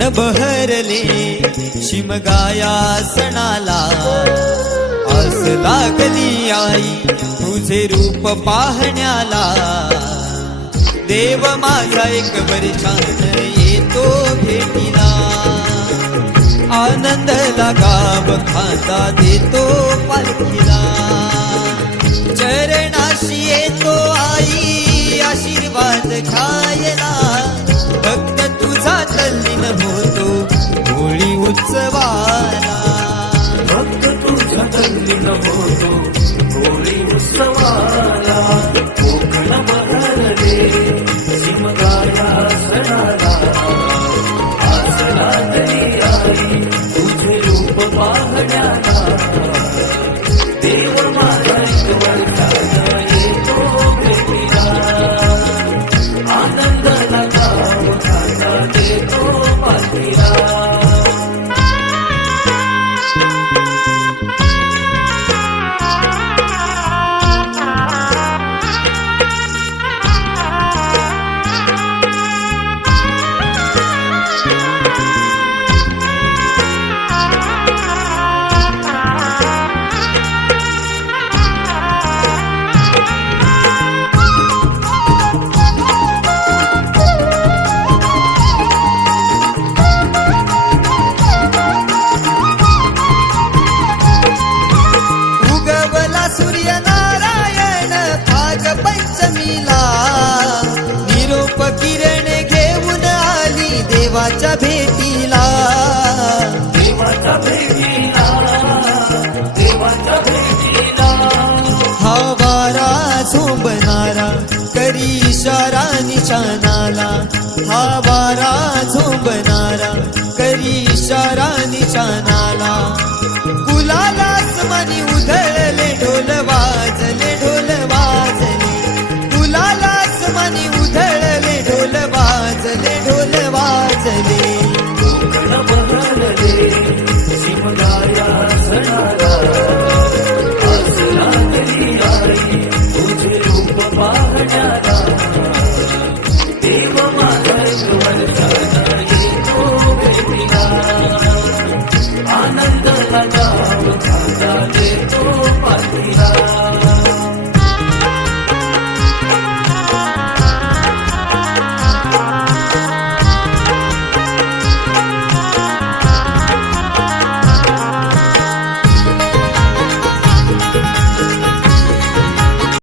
मन बहरले शिमगाया सणाला आस लागली आई तुझे रूप पाहण्याला देव माझा एक वर्षान येतो भेटीला आनंद लागाव खाता देतो पालखीला चरणाशी येतो आई आशीर्वाद खायला भक्त तुझा तल्लीन होतो होळी उत्सवाला भक्त तुझा तल्लीन होतो होळी उत्सवाला कोकण बहरले शिमगाया सणाला आस लागली आई तुझे रूप पाहण्याला देव माझा एक वर्षान येतो भेटीला आनंद लागाव खाता देतो पालखीला सूर्यनारायण भाग पंचमीला निरोप किरण घेऊन आली देवाच्या भेटीला देवाच्या भेटीला देवाच्या भेटीला हा वारा झोंबणारा करी इशारा निशाणाला हा वारा झोंबणारा करी इशारा निशाणाला गुलालाच मनी उधळले ढोल वाजले गुलालाच मनी उधळले ढोल वाजले कोकण बहरले शिमगाया सणाला आस लागली आई तुझे रूप पाहण्याला